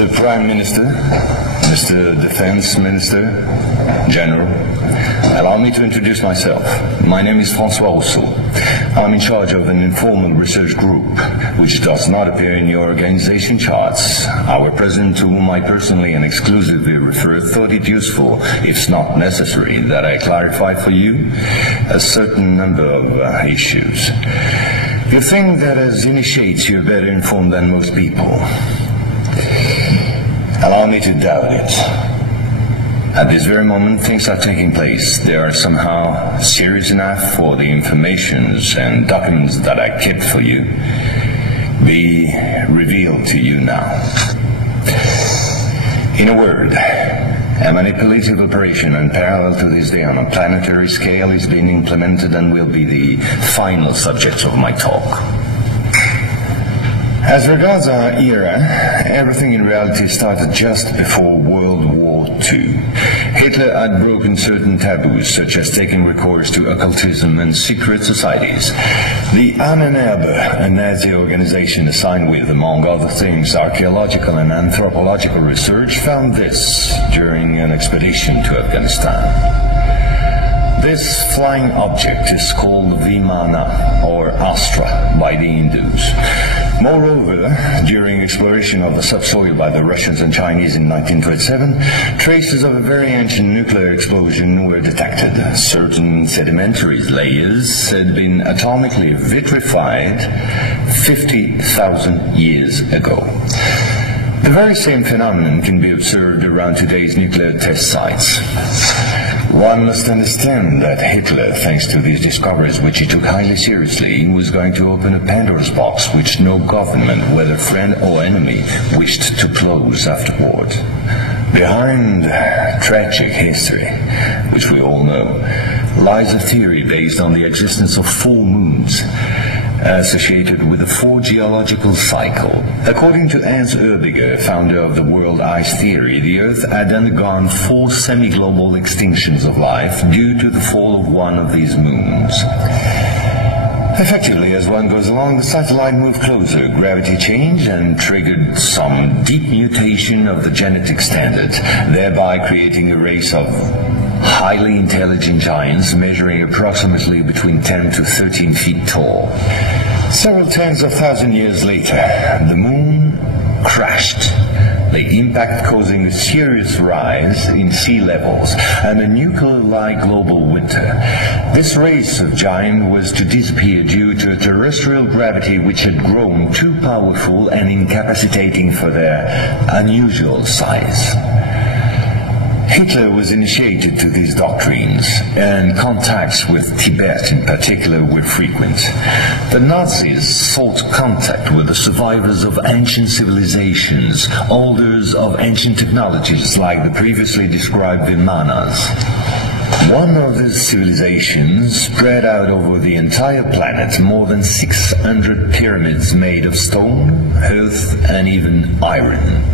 Mr. Prime Minister, Mr. Defense Minister, General, allow me to introduce myself. My name is François Rousseau. I'm in charge of an informal research group, which does not appear in your organization charts. Our president, to whom I personally and exclusively refer, thought it useful, if not necessary, that I clarify for you a certain number of issues. You think that as initiates you're better informed than most people. Allow me to doubt it. At this very moment, things are taking place. They are somehow serious enough for the informations and documents that I kept for you be revealed to you now. In a word, a manipulative operation unparalleled to this day on a planetary scale is being implemented and will be the final subject of my talk. As regards our era, everything in reality started just before World War II. Hitler had broken certain taboos, such as taking recourse to occultism and secret societies. The Ahnenerbe, a Nazi organization assigned with, among other things, archaeological and anthropological research, found this during an expedition to Afghanistan. This flying object is called Vimana, or Astra, by the Hindus. Moreover, during exploration of the subsoil by the Russians and Chinese in 1927, traces of a very ancient nuclear explosion were detected. Certain sedimentary layers had been atomically vitrified 50,000 years ago. The very same phenomenon can be observed around today's nuclear test sites. One must understand that Hitler, thanks to these discoveries, which he took highly seriously, was going to open a Pandora's box which no government, whether friend or enemy, wished to close afterward. Behind tragic history, which we all know, lies a theory based on the existence of full moons, associated with the four geological cycle. According to Hans Erbiger, founder of the world ice theory, the Earth had undergone 4 semi-global extinctions of life due to the fall of one of these moons. Effectively, as one goes along, the satellite moved closer, gravity changed and triggered some deep mutation of the genetic standard, thereby creating a race of highly intelligent giants measuring approximately between 10 to 13 feet tall. Several tens of thousands of years later, the moon crashed, the impact causing a serious rise in sea levels and a nuclear-like global winter. This race of giants was to disappear due to a terrestrial gravity which had grown too powerful and incapacitating for their unusual size. Hitler was initiated to these doctrines, and contacts with Tibet in particular were frequent. The Nazis sought contact with the survivors of ancient civilizations, holders of ancient technologies like the previously described Vimanas. One of these civilizations spread out over the entire planet more than 600 pyramids made of stone, earth, and even iron.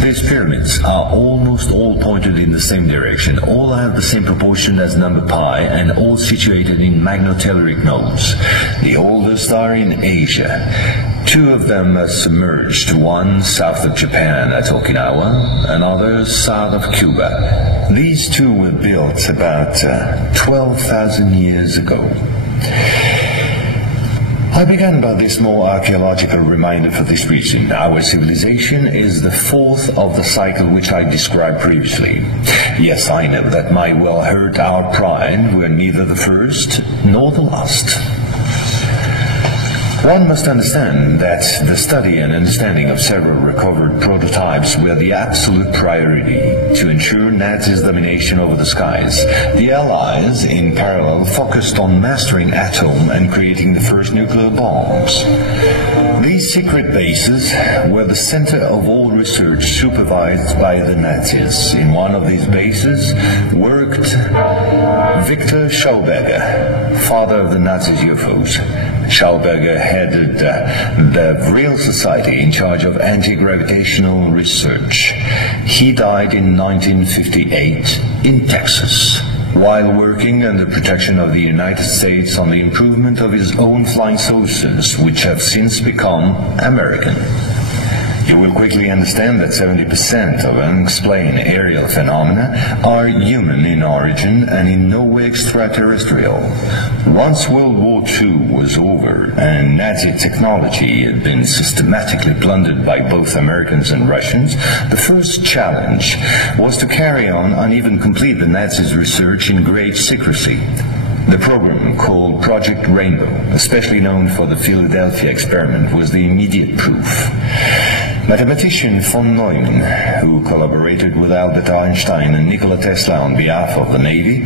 These pyramids are almost all pointed in the same direction, all have the same proportion as number pi, and all situated in magnetotelluric nodes. The oldest are in Asia. 2 of them are submerged, one south of Japan at Okinawa, another south of Cuba. These 2 were built about 12,000 years ago. I began by this more archaeological reminder for this reason. Our civilization is the 4th of the cycle which I described previously. Yes, I know that might well hurt our pride. We're neither the first nor the last. One must understand that the study and understanding of several recovered prototypes were the absolute priority to ensure Nazis' domination over the skies. The Allies, in parallel, focused on mastering atom and creating the first nuclear bombs. These secret bases were the center of all research supervised by the Nazis. In one of these bases worked Victor Schauberger, father of the Nazis' UFOs. Schauberger headed the Vril Society in charge of anti-gravitational research. He died in 1958 in Texas, while working under protection of the United States on the improvement of his own flying saucers, which have since become American. You will quickly understand that 70% of unexplained aerial phenomena are human in origin and in no way extraterrestrial. Once World War II was over and Nazi technology had been systematically plundered by both Americans and Russians, the first challenge was to carry on and even complete the Nazis' research in great secrecy. The program, called Project Rainbow, especially known for the Philadelphia experiment, was the immediate proof. Mathematician von Neumann, who collaborated with Albert Einstein and Nikola Tesla on behalf of the Navy,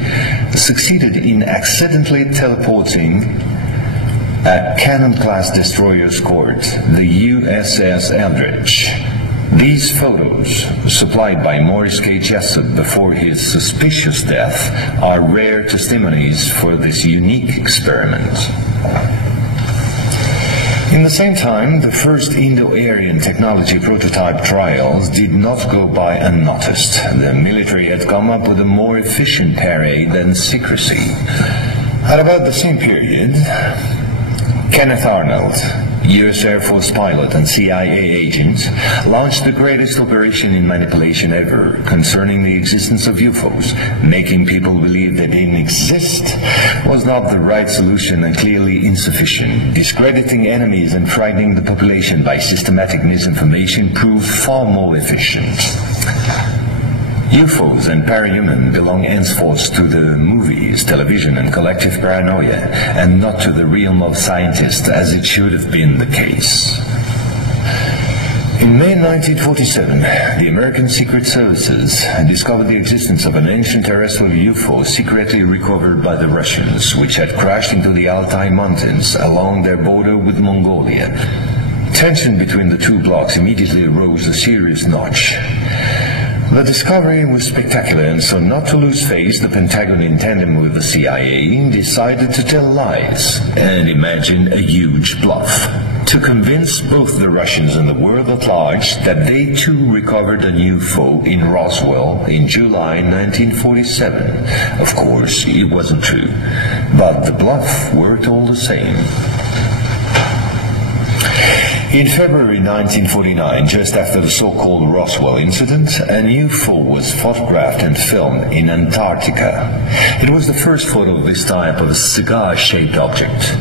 succeeded in accidentally teleporting a Cannon-class destroyer escort, the USS Eldridge. These photos, supplied by Morris K. Jessup before his suspicious death, are rare testimonies for this unique experiment. In the same time, the first Indo-Aryan technology prototype trials did not go by unnoticed. The military had come up with a more efficient parade than secrecy. At about the same period, Kenneth Arnold, U.S. Air Force pilot and CIA agent, launched the greatest operation in manipulation ever concerning the existence of UFOs. Making people believe they didn't exist was not the right solution and clearly insufficient. Discrediting enemies and frightening the population by systematic misinformation proved far more efficient. UFOs and parahuman belong henceforth to the movies, television, and collective paranoia, and not to the realm of scientists, as it should have been the case. In May 1947, the American Secret Services discovered the existence of an ancient terrestrial UFO secretly recovered by the Russians, which had crashed into the Altai Mountains along their border with Mongolia. Tension between the two blocs immediately rose a serious notch. The discovery was spectacular, and so not to lose face, the Pentagon, in tandem with the CIA, decided to tell lies and imagine a huge bluff to convince both the Russians and the world at large that they too recovered a UFO in Roswell in July 1947. Of course, it wasn't true, but the bluff worked all the same. In February 1949, just after the so-called Roswell incident, a UFO was photographed and filmed in Antarctica. It was the first photo of this type of a cigar-shaped object.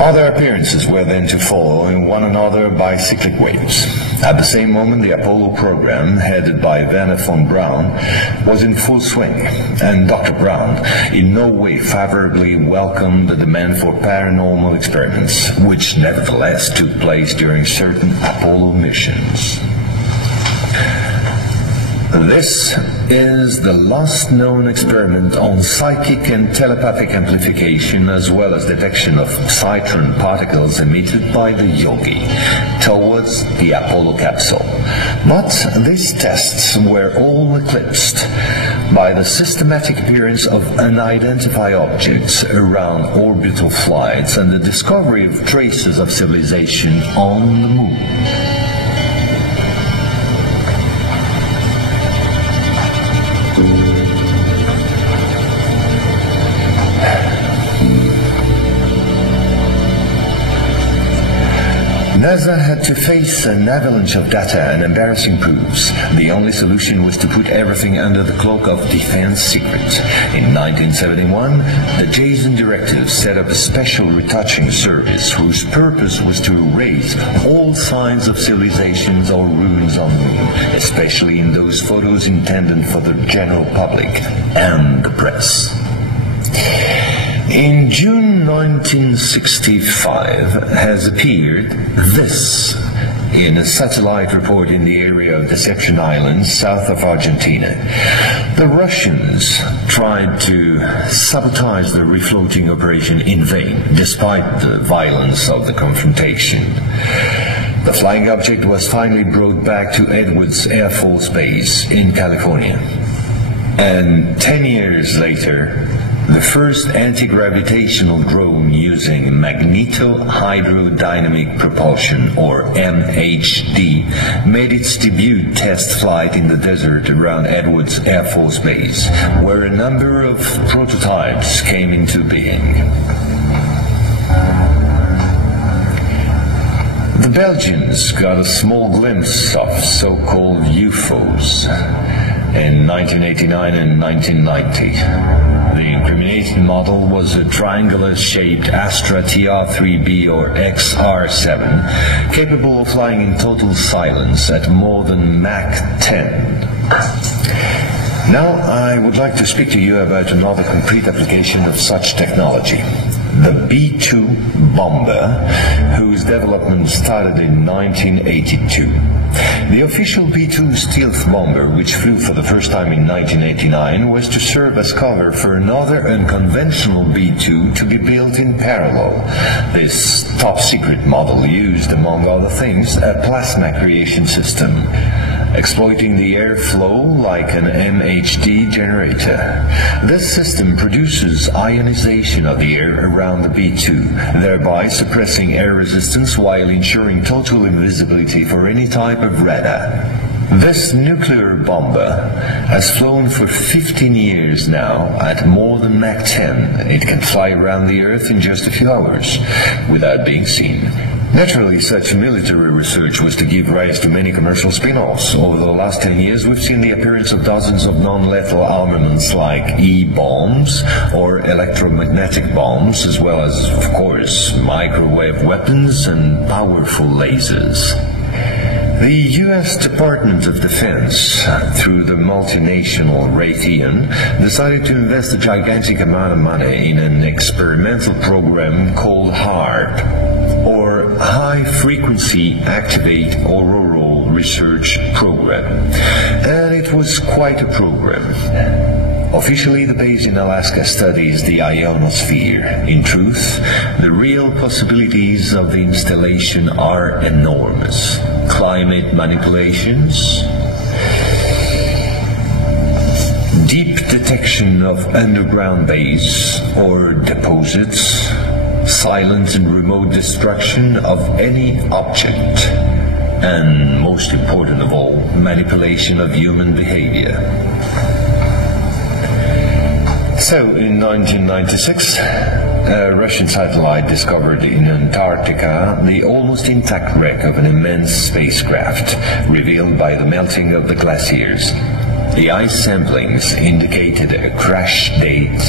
Other appearances were then to follow in one another by cyclic waves. At the same moment, the Apollo program, headed by Werner von Braun, was in full swing, and Dr. Braun in no way favorably welcomed the demand for paranormal experiments, which nevertheless took place during certain Apollo missions. This is the last known experiment on psychic and telepathic amplification, as well as detection of citron particles emitted by the yogi towards the Apollo capsule. But these tests were all eclipsed by the systematic appearance of unidentified objects around orbital flights and the discovery of traces of civilization on the moon. NASA had to face an avalanche of data and embarrassing proofs. The only solution was to put everything under the cloak of defense secret. In 1971, the Jason Directive set up a special retouching service whose purpose was to erase all signs of civilizations or ruins on the moon, especially in those photos intended for the general public and the press. In June 1965 has appeared this in a satellite report in the area of Deception Island, south of Argentina. The Russians tried to sabotage the refloating operation in vain, despite the violence of the confrontation. The flying object was finally brought back to Edwards Air Force Base in California. And 10 years later, the first anti-gravitational drone using magneto-hydrodynamic propulsion, or MHD, made its debut test flight in the desert around Edwards Air Force Base, where a number of prototypes came into being. The Belgians got a small glimpse of so-called UFOs in 1989 and 1990. The incriminated model was a triangular-shaped Astra TR-3B or XR-7, capable of flying in total silence at more than Mach 10. Now I would like to speak to you about another concrete application of such technology. The B-2 bomber, whose development started in 1982. The official B-2 stealth bomber, which flew for the first time in 1989, was to serve as cover for another unconventional B-2 to be built in parallel. This top-secret model used, among other things, a plasma creation system, exploiting the airflow like an MHD generator. This system produces ionization of the air around the B-2, thereby suppressing air resistance while ensuring total invisibility for any type of radar. This nuclear bomber has flown for 15 years now at more than Mach 10. It can fly around the Earth in just a few hours without being seen. Naturally, such military research was to give rise to many commercial spin-offs. Over the last 10 years, we've seen the appearance of dozens of non-lethal armaments like E-bombs or electromagnetic bombs, as well as, of course, microwave weapons and powerful lasers. The U.S. Department of Defense, through the multinational Raytheon, decided to invest a gigantic amount of money in an experimental program called HAARP, or High Frequency Activate Auroral Research Program. And it was quite a program. Officially, the base in Alaska studies the ionosphere. In truth, the real possibilities of the installation are enormous. Climate manipulations, deep detection of underground base or deposits, silent and remote destruction of any object, and most important of all, manipulation of human behavior. So, in 1996, a Russian satellite discovered in Antarctica the almost intact wreck of an immense spacecraft, revealed by the melting of the glaciers. The ice samplings indicated a crash date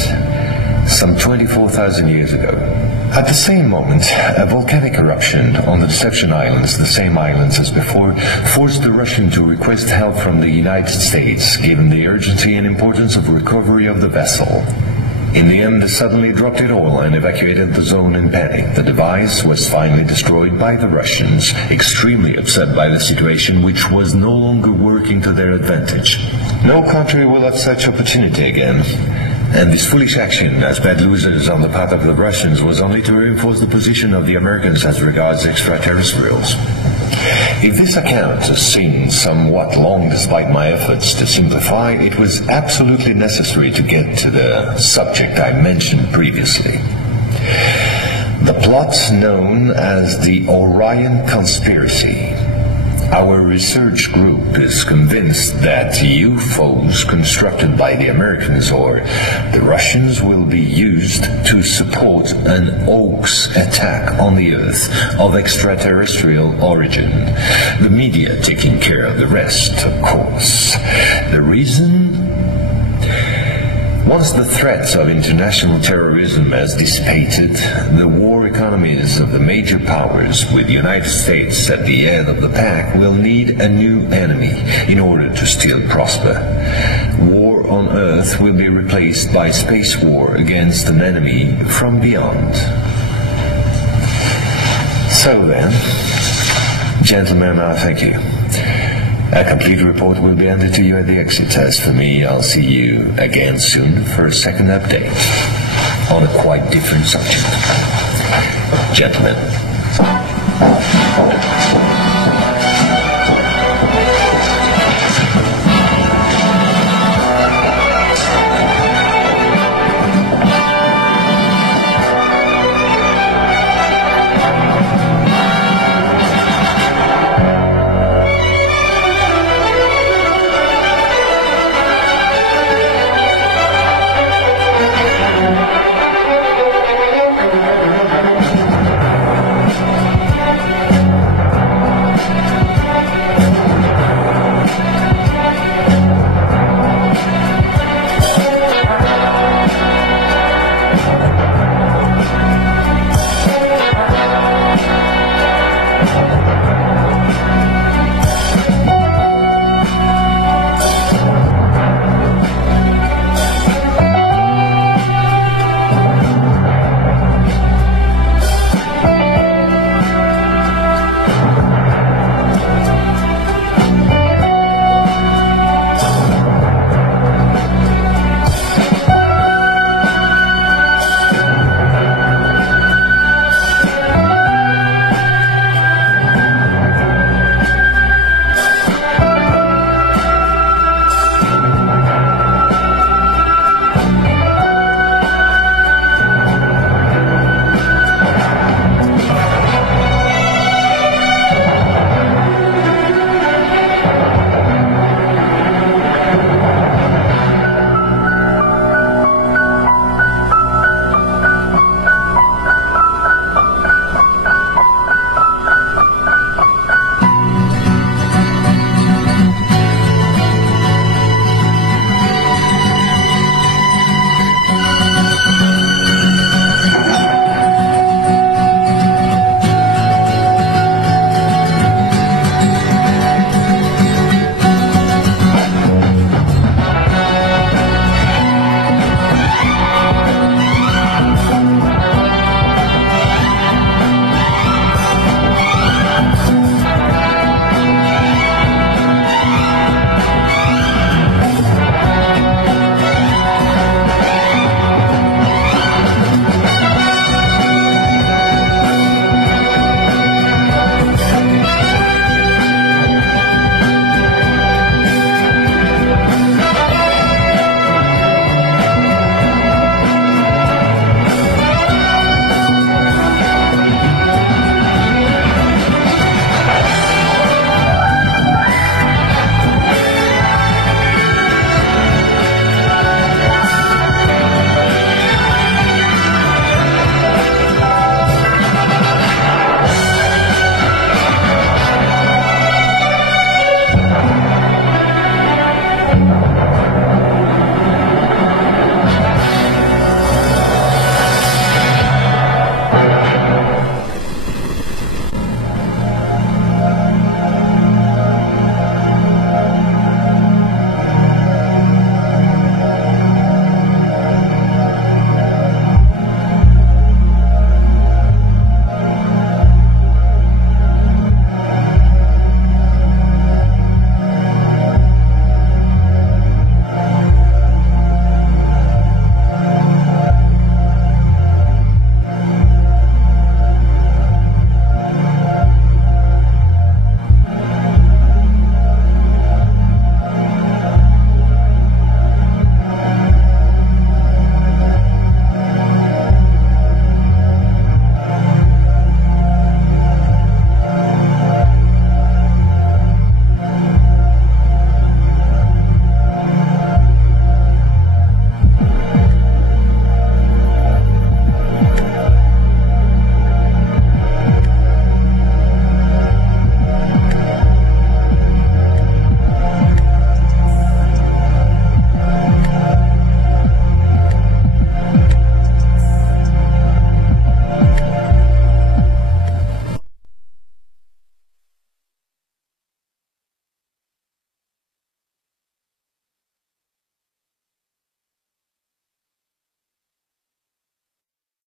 some 24,000 years ago. At the same moment, a volcanic eruption on the Deception Islands, the same islands as before, forced the Russian to request help from the United States, given the urgency and importance of recovery of the vessel. In the end, they suddenly dropped it all and evacuated the zone in panic. The device was finally destroyed by the Russians, extremely upset by the situation, which was no longer working to their advantage. No country will have such opportunity again. And this foolish action, as bad losers on the part of the Russians, was only to reinforce the position of the Americans as regards extraterrestrials. If this account seemed somewhat long despite my efforts to simplify, it was absolutely necessary to get to the subject I mentioned previously. The plot known as the Orion Conspiracy. Our research group is convinced that UFOs constructed by the Americans or the Russians will be used to support an hoax attack on the Earth of extraterrestrial origin. The media taking care of the rest, of course. The reason? Once the threats of international terrorism has dissipated, the war economies of the major powers, with the United States at the head of the pack, will need a new enemy in order to still prosper. War on Earth will be replaced by space war against an enemy from beyond. So then, gentlemen, I thank you. A complete report will be handed to you at the exit. As for me, I'll see you again soon for a second update on a quite different subject. Gentlemen.